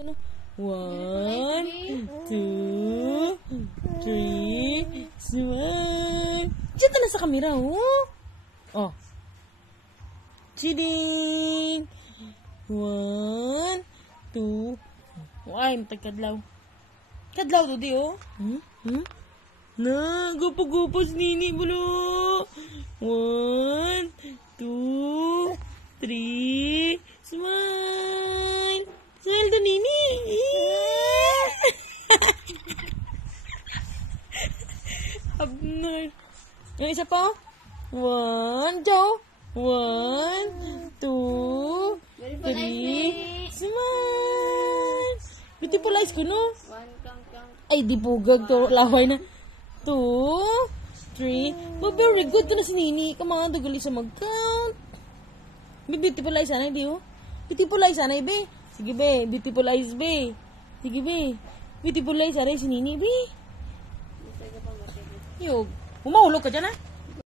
Ano? 1, 2, 3, smile. Diyan na sa kamera, oh. Oh. Chiding. 1, 2. Ay, matagkadlaw. Kadlaw to di, oh. Na, gupo-gupos nini, bulo. 1, 2, 3, smile. Smile to nini. Abnormal. Yung isa pa. 1, Joe. 1, 2, 3, smile. Beautiful eyes ko, no? Ay, di bugag to. Laway na. 2, 3. But very good to na si Nini. Kamang dugali sa mag-count. Beautiful eyes sana, di oh. Beautiful eyes sana, be. Sige, be. Beautiful eyes, be. Sige, be. Beautiful eyes sana si Nini, be. Yog. Umahulog ka dyan, ha?